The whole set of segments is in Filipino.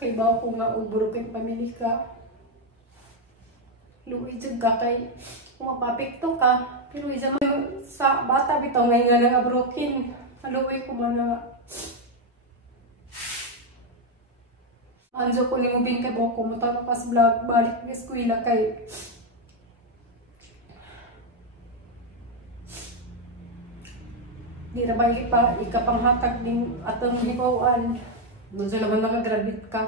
Kay ba ko nga uburo kay pamilya ka. Luwi jud ka kay kung mapapikto ka. Pero isa man sa bata bitaw ngay nga nga broken. Haluwi ko man nga. Anjo ko ni mo bin kay bako mo talo kas vlog balik sa eskwela kay di na ba ikapanghatag din atong hibawan. Doon sila man nakagraduate ka.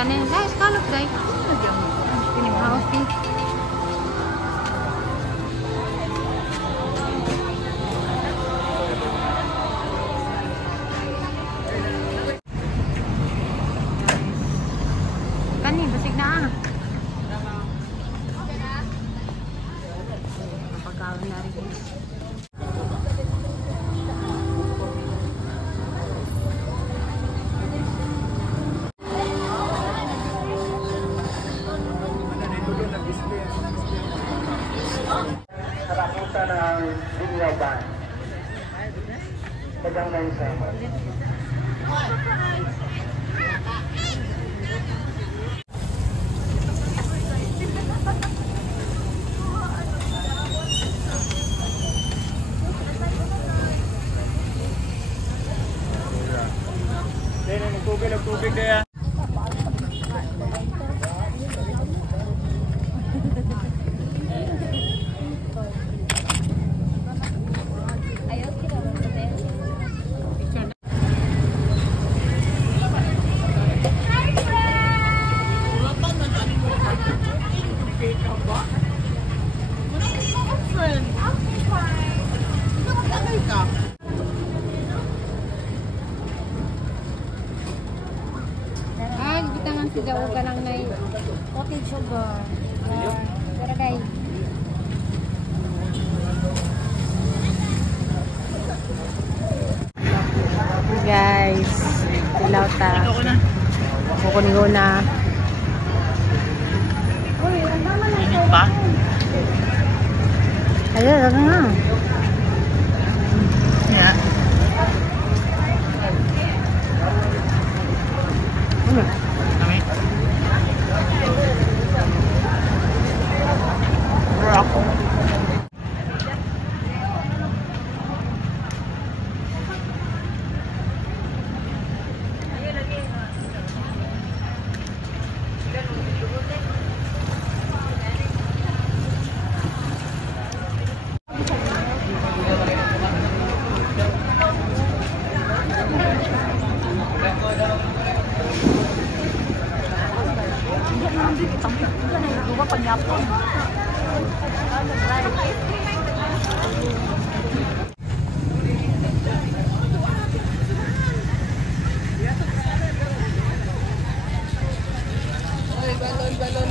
Kanin guys, kalot guys. Okay. Kanin, basig na Napagkawin na rin. Nakapunta ng Binyaban. Paganggang sama. Tubig kaya. Tidak ka lang na cottage sugar. Pero guys. Guys, tilaw ta. Kukunin ko na. Init pa? Ayun, ano nga. Yeah.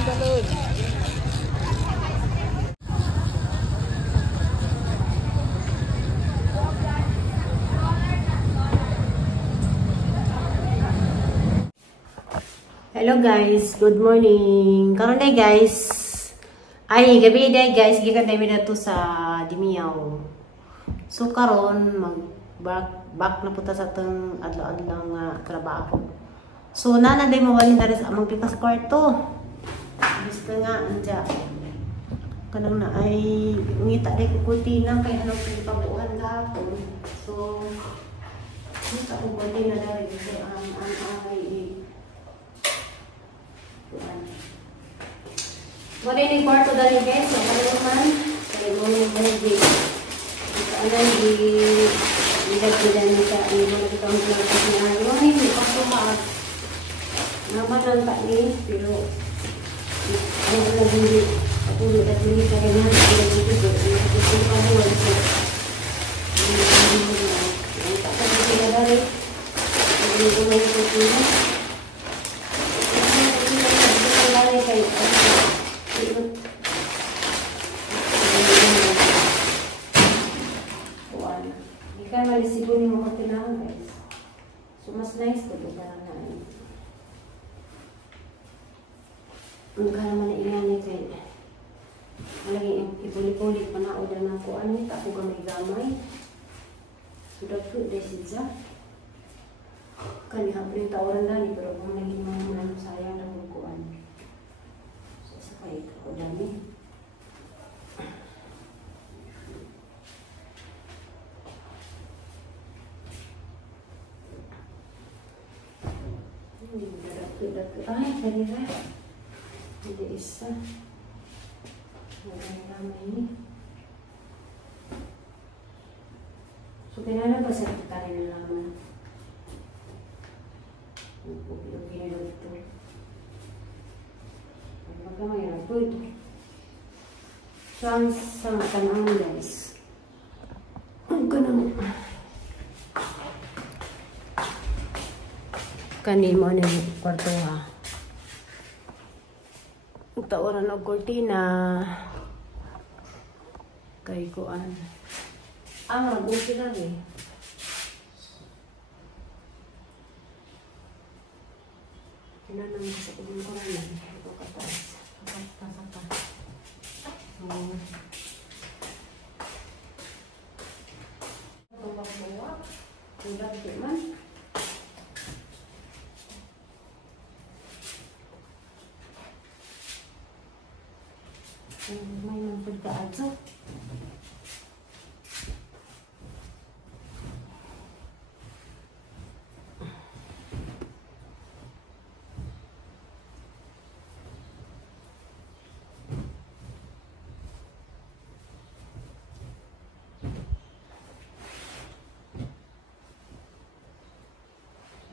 Balon. Hello guys, good morning. Karon day guys. Ay gabi day guys, gikan day na to sa Dimiao. So karon mag back na punta sa tong adlaw-adlaw nga trabaho. So nana day mawali na rin sa among pikas kwarto. Gusto nga anja. Kanang na ay ngita day ko kurtina kay ano pabuhan gapon. So ngita ko kurtina dali sa ay wala yung kwarto dali guys, so kaluman kaya mo yung balagay kailan i-ilagbidan sa ano mo na itong vlog na yung hindi pa sumaag naman ang tali pero ano na hindi patuloy at hindi ka rin naman ilagbidan ito pa buwan so ang takot na sila Ulay ko sila. Ulay kayo. Kuan. Ikan malisibo ni mga tinawag guys. So mas nice ko ito parang na. Ang ka naman na iyan kayo. Malaging ipulit-pulit pa na o na ako ano ito ako gamay-gamay. Sudah po desidza. Kani hapon tawaran dani pero kung naging mga sayang na magkuan. So sakay ako dani. Ay, kanina. Hindi isa. Ang ramay ni. So, kailangan ba sa kitarin na naman? Ang ginagawa ito. Ang magkamay na po ito. So, ang sama tanang guys. Ang ganun. Kani mo na yung kwarto ha. Ang taoran ng kortina. Kay kuan. Mabuti lang eh. Kinanang ko sa kubong koranan. Ito kataas. Saka. Bawa-bawa. Ulat di man. May magpagkaan sa.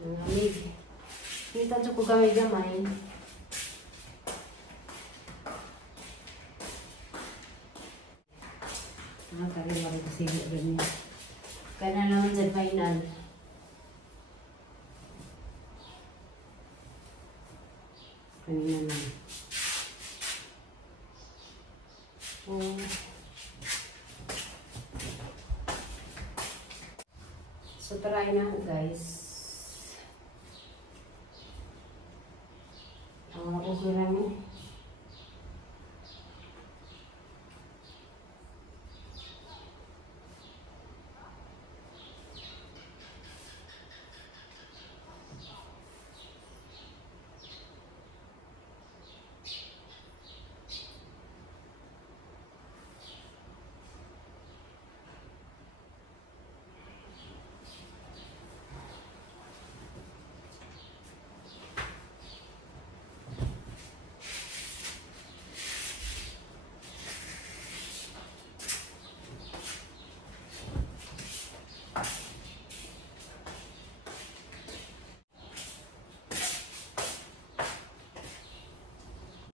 Lamig. Kita ko gamay-gamay. Kaya wala ko sige ganyan. Kaya naman sa final. Kanina lang. Oh. So try na ako guys. Okay lang eh.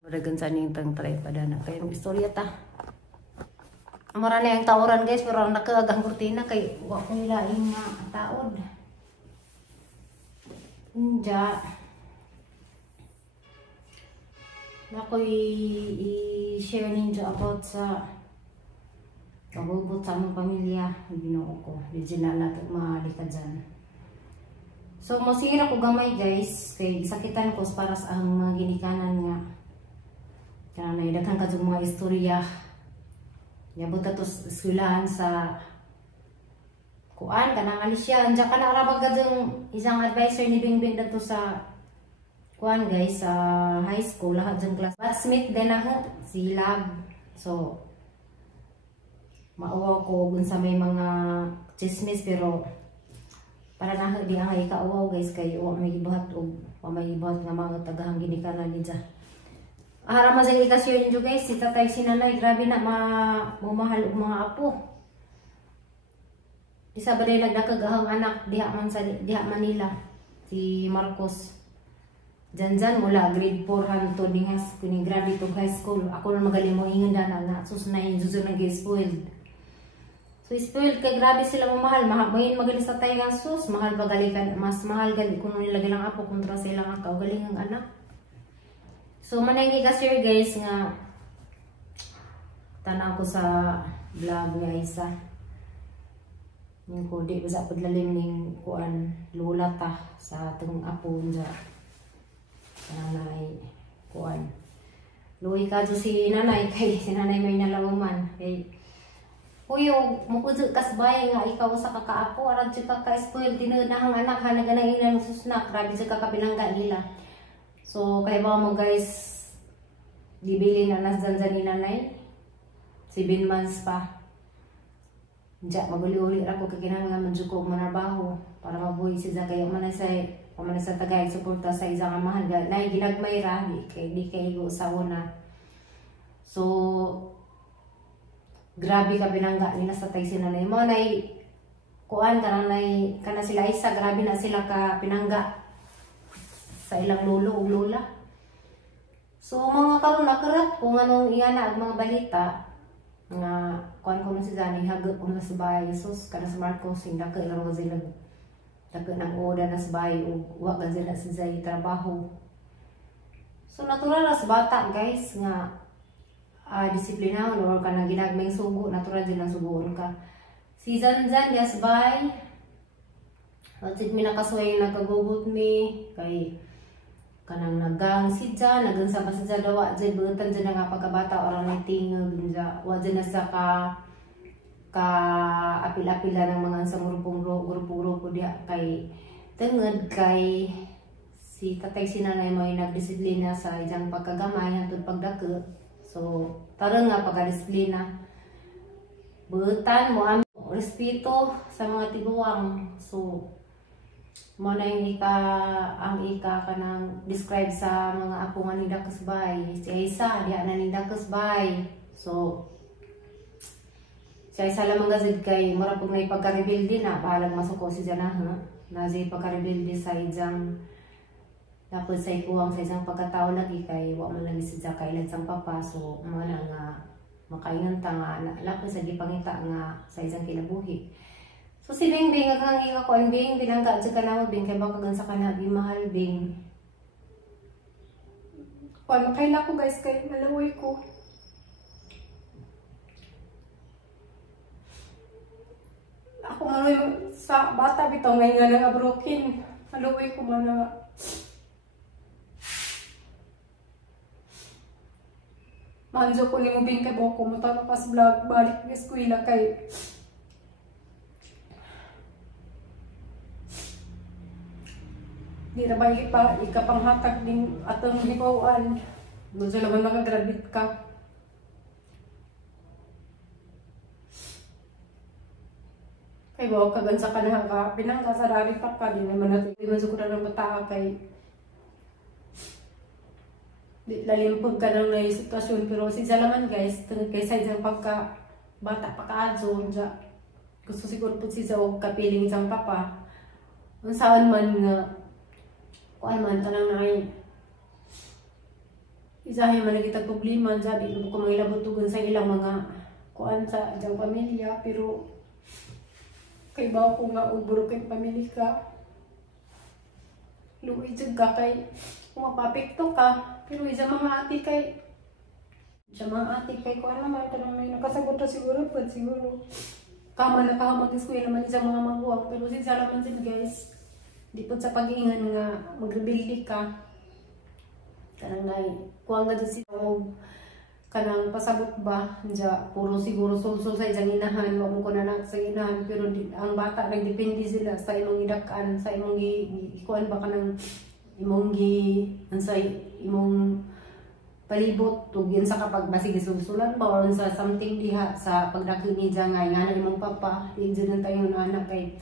Dagan sa ning tang try pada na kay ang istorya ta. Amara na yung tawaran guys pero ang nakagang kurtina kay wa ko ilaing nga taod. Unja. Na ko i-share ninyo about sa kabubot sa among pamilya, Ginoo ko. Original na ito mahalika dyan. So, masira ko gamay guys kay sakitan ko para sa ang mga ginikanan nga. Kaya naidaghan ka sa mga istorya. Yabot ka to eskwelahan sa kuan ka nang alisya. Andiyan ka na arabag ka isang advisor ni Bingbing dito sa kuan guys sa high school. Lahat dyan class. Batchmate din ako si Lab. So, mauwaw ko kung sa may mga chismis pero para na di ang ikauwaw guys kay wa may gibuhat o pamayibuhat nga mga tagahang ginikanan ni dyan. Harama sa ikasyon nyo guys, si tatay sinanay, grabe na mamahal og mga apo. Isa ba rin nagdakagahang anak, diha man nila, si Marcos. Dyan mula grade 4 hanto kuning grabe to high school. Ako na magaling mo ingon na susunay, susunod nag-spoiled. So spoiled kay grabe sila mamahal. Mahin magaling sa tayo nga sus. Mahal ba galikan? Mas mahal gali kung nilagay lang apo kontra silang akaw. Galing ang anak. So manayang i-share guys nga tanaw ko sa vlog nga isa. Yung kodi ba sa paglalim ning kuan lula ta sa atong apo nga. Nanay kuan. Luwi ka si nanay kay si nanay may nalawaman. Kay Uyo, mukudyo kasbay nga ikaw sa kakaapo, aram siya kaka-spoil, tinunahang anak, hanaganang ina ng susnak, grabe siya kakapilangga nila. So, kaya ba mo guys, dibili na nas dyan ni nanay, 7 months pa. Diyan, maguli-uli ako kakinahanglan madyo ko manarbaho, para mabuhay siya kayo manay sa tagay, suporta sa isang amahan. Nay, ginagmay ra, di kay go sa una. So, grabe ka binangga nila sa tay sinanay mo nay kuan kana sila isa grabe na sila ka pinangga sa ilang lolo ug lola. So mga karon nakarat kung anong iyana ang mga balita nga kuan ko na si Zani hagod ko na sa bahay sus kana sa Marcos hindi ka ilang sila dako nang oda na sa bahay ug wa ka sila sa trabaho. So natural na sa bata guys nga disiplinahon or kanang ginagmayng sugo, natural din ang sugoon ka. Si Zanzan, yes bye. At mi nakasuway nagkagugot mi, kay kanang nagang si Jan, nagang sama si Jan dawa, dyan buutan dyan nga pagkabata, orang may tingog, wadyan na sa apil-apila ng mga sa grupo-grupo diya, kay tengod kay si tatay sinanay mo ay nagdisiplina sa ijang pagkagamay, hantod pagdako. So, tarang nga pagka-disiplina. Buutan mo ang respeto sa mga tiguang. So, mo na yung ang ika ka nang describe sa mga apo nga ni Dakasbay. Si Aisa, diya na ni Dakasbay. So, si Aisa lamang gazid kay mura pag may pagka-rebuild na. Bahalag masuko si Janaha. Nazi pagka-rebuild sa ijang tapos sa ikuwang sa isang pagkatao lagi kay wa man lagi sa kailan sang papa so mga nga makainan ta nga lapos sa gipangita nga sa isang kinabuhi. So si Bingbing nga kang ika ko ang Bing binangga sa kanamo Bing kay baka gan sa kanabi mahal Bing. Wala kaila ko guys kay malawoy ko. Ako man sa bata bitaw ngay nga nga broken. Malawoy ko man nga manjo ko ni mo Bing kay boko mo pas vlog balik ng eskwela kay di na ba ikapanghatag din atong hibawan gusto naman makagraduate ka kay bawa ka gansa ka na ka pinangga sa dari pa ka di naman natin di man ko na ng bata kay di lalimpag ka ng na sitwasyon pero si Zalaman guys tungkol kay sa isang pagka bata pa kaadso gusto siguro po si Zao kapiling isang papa kung saan man nga kuan man tanang na ay isahin man nagitag problema dyan di ko mga tugon sa ilang mga kuan sa isang pamilya pero kay bawa ko nga uburo kay pamilya ka luwi dyan ka kay kung mapapikto ka pero isa mga ati kay kung ano naman ito naman nakasagot na siguro po siguro kama na kahamag eskwela naman isang mga maguwang pero si Salaman sin guys di po sa pag-iingan nga mag-rebuild ka kanang nay kuwang nga dyan si kanang pasabot ba dyan puro siguro sulsul sa isang inahan wag mo ko na sa inahan pero ang bata nagdepende sila sa imong idakan sa imong ikuan ba kanang imong imong palibot tugyan sa kapag basig sulsulan ba or sa something diha sa pagdaki ni Jangay nga imong papa di dyan tayo anak kay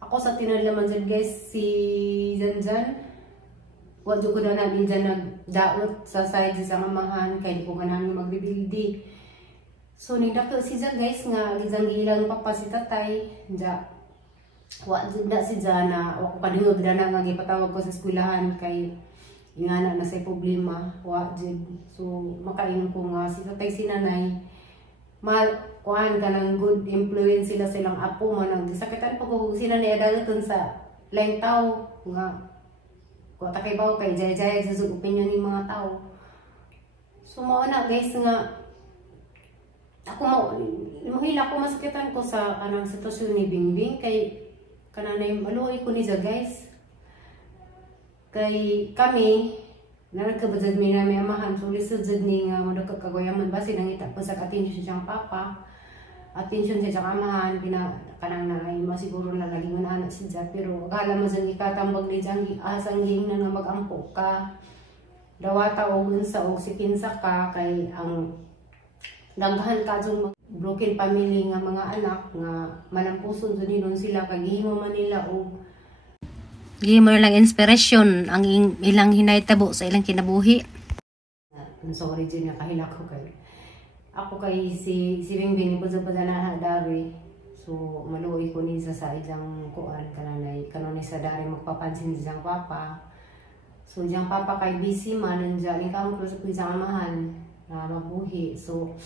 ako sa tinalaman dyan guys si Zanzan wadyo ko na namin dyan nagdaot sa side sa mamahan kay di ko ganahan magbibildi so nidako si Zan guys nga gizang ilang papa si tatay dyan wa na si Jana wa ko kaningog na nga gipatawag ko sa eskwelahan kay ingana na say problema wa jud so makaingon ko nga si tatay si nanay kuan ka ng good influence sila silang apo man sakitan pa ko sila niya dagaton sa laing tao nga ko ta kay bawo kay jay sa opinion ni mga tao. So mao na guys nga ako mahila ko masakitan ko sa kanang sitwasyon ni Bingbing kay kananay maluoy ko ni sa guys. Kay kami nagkabazad mi na may amahan so lisod jud ni nga mo kagayaman basi nangita ko sa attention siyang papa. Attention siya sa amahan kanang na ay masiguro na laging anak siya pero akala mo sang ikatambag ni jang asang ging na magampo ka. Dawata og unsa og sikinsa ka kay ang daghan ka jud broken family nga mga anak nga malampuson jud ni sila kay gihimo man nila og gihimo lang inspirasyon ang ilang hinaytabo sa ilang kinabuhi. Sorry jud nga kahila ko kay ako kay si Bingbing pud na dari. So maluoy ko ni sa ilang kuan kananay sa dari magpapansin sa iyang papa. So iyang papa kay busy man nandiyan ikaw mo sa isang amahan na mabuhi. So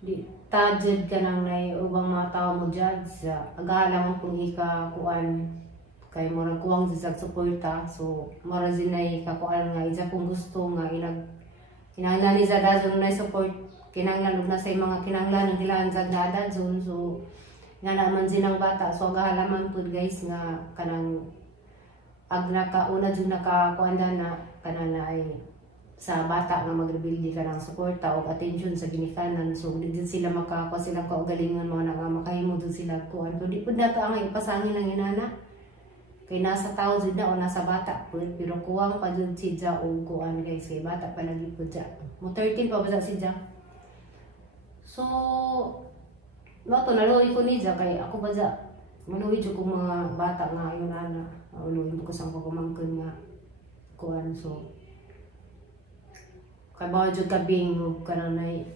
di tajud ka nang nay ubang mga tao mo judge agala mo kung ika kuan kay murag kuwang sa suporta. So mura zinay kakuan nga isa kung gusto nga kinahanglan ni sa dazon na support kinahanglan na sa mga kinahanglan nila sa dazon. So nga naman silang bata so agahalaman pud guys nga kanang ag nakauna jud nakakuanda na kanang ay sa bata nga magrebildi ka ng suporta o attention sa ginikanan. So di sila makakuha sila kaugalingon mo na nga makahimo jud sila kuan. So di pud nato ang ipasangin lang inana kay nasa tao jud na o nasa bata pud pero kuwang pa jud si Ja og kuan guys kay bata pa lagi pud Ja mo 13 pa ba si Ja. So mato naluoy ko ni Ja kay ako ba Ja maluoy jud kong mga bata nga ayon ana maluoy ko sang pagkumangkon nga kuan. So kay bawa jud kabing og kananay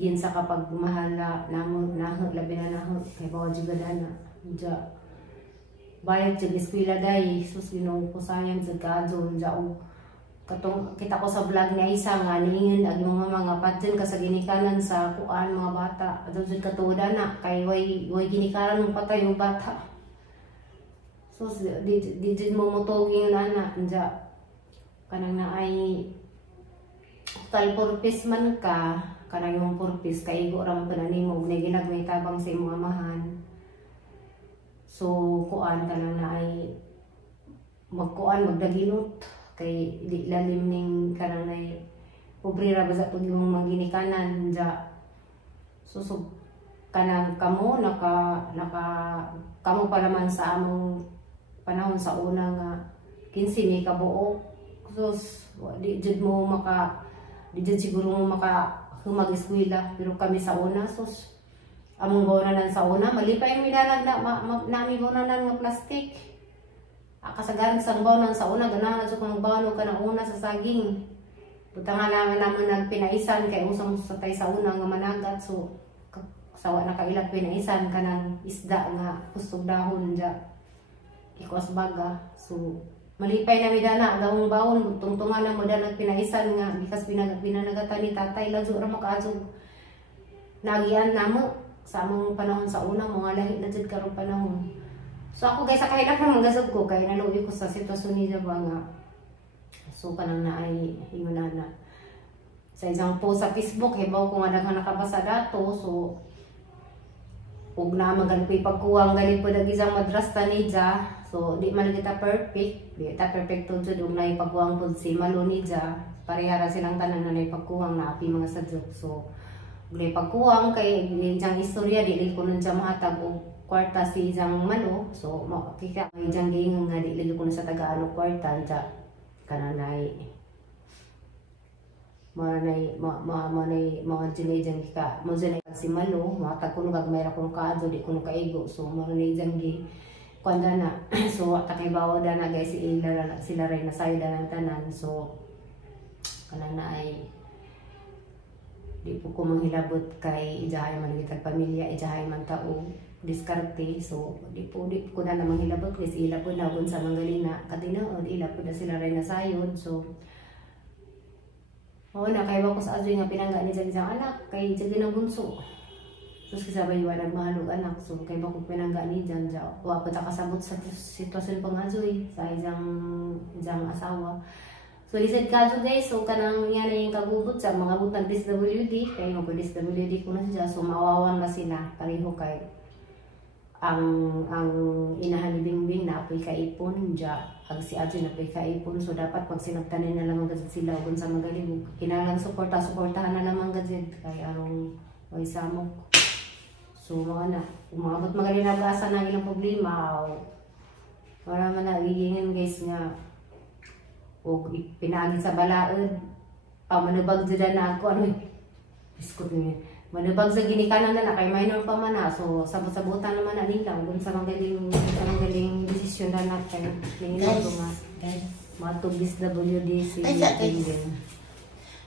ginsa kapag mahala namo labi na kay bawa jud gana Ja bayad jud eskwela day sus Ginoo ko sayang jud kadyon Ja og katong kita ko sa vlog ni isa nga ningin ag mga patyon ka sa ginikanan sa kuan mga bata adto jud katuoda na kay way ginikaran ng patay og bata. Sus di jud mo motoging ana Ja kanang na ay tal purpose man ka kanang yung purpose kay igo ra mo kanimo og ginagmay tabang sa imong amahan. So kuan ka lang na ay magdaginot kay di lalim ning kanang nay pobre ra ba sa pud yung maginikanan Ja. So kanang kamo kamo pa naman sa among panahon sa una nga 15 ni kabuok. So di jud siguro mo humag eskwela pero kami sa una sus among gonanan sa una malipay yung minanag nami gonanan nga plastic. Kasagaran sang bawnan sa una ganahan sa kung bawno ka ng una sa saging. Buta nga naman nagpinaisan kay usang sa tay sa una nga managat. So sawa na kailag pinaisan ka ng isda nga pustog dahon Ja ikos baga. So malipay na midana gawong bawon tungtungan na mo da nagpinaisan nga bikas pinanagatan ni tatay lazo ra makaazog nagian namo sa among panahon sa una mga lahi na jud karong panahon. So ako guys sa kahilak na magasog ko kay naluoy ko sa sitwasyon ni ba nga so kanang naay ingon na sa isang post sa Facebook hibaw ko nga daghan nakabasa dato. So ug na magalpoy pagkuwang gali pud isang madrasta ni Ja. So di man kita perfect, di ta perfecto jud ug nay pagkuwang pud si Malo ni Ja. Parehara silang tanan na nay pagkuwang na api mga sadyok. So ug pagkuwang kay ijang istorya di ko nun siya mahatag og kwarta si ijang Malo. So makita may ijang giingon nga di ko na sa taga-ano kwarta Ja kananay manay ijang ka mo jud si Malo matag kuno gag mayra kong kaado di kuno kaigo. So manay ijang gi kuanda na so takay bawo da na guys sila ray na sayo da ng tanan. So kanang na ay di po ko manghilabot kay ijahay man gitag pamilya ijahay man tao diskarte. So di ko na manghilabot kasi ila po na sa manggalina katinood ila po na sila ray na sayod. So Oo na, kaya ko sa azoy nga pinangga ni Jagjang anak, kay Jagjang ang bunso. Tapos kasabay wa nagmahalog anak, so kay ba kung pinangga ni Janja, wa pa ta kasabot sa sitwasyon pang azoy sa isang asawa. So lisod kadto guys, so kanang yan yung kagugot sa mga butang DSWD, kay mo DSWD ko na siya, so maawawan na sila pareho kay ang inahan ni Bingbing na apoy kaipon dya, ang si Adjo na apoy kaipon, so dapat pag sinagtanin na lamang gazet sila kung sa magaling kinalang suportahan na lamang gazet kay arong way samok. So mga na, umabot magaling na gasa na ilang problema, wala man na iingin guys nga o pinaagin sa balaod, manubag dyan na ako, ano biskot niya. Manubag sa ginikanan na kay minor pa man na. So, sabot-sabutan naman na nila. Kung sa magaling desisyon na natin. Guys, matog DSWD si Bingbing.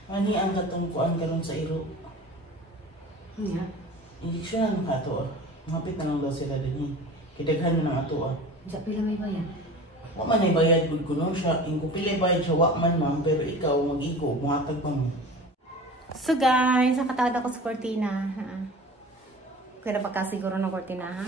Ani ang katungkuan karon sa iro. Nga. Injeksyonan ka ato. Mapit na lang daw sila din. Kidaghan na ng ato. Diyan pila may bayan. Wa man ay bayad gud kuno siya. Ing kupili bayad siya wa man ma'am, pero ikaw mag-igo, muhatag pa mo. So guys, nakatawad ako sa kortina. Kaya pa siguro ng kortina ha.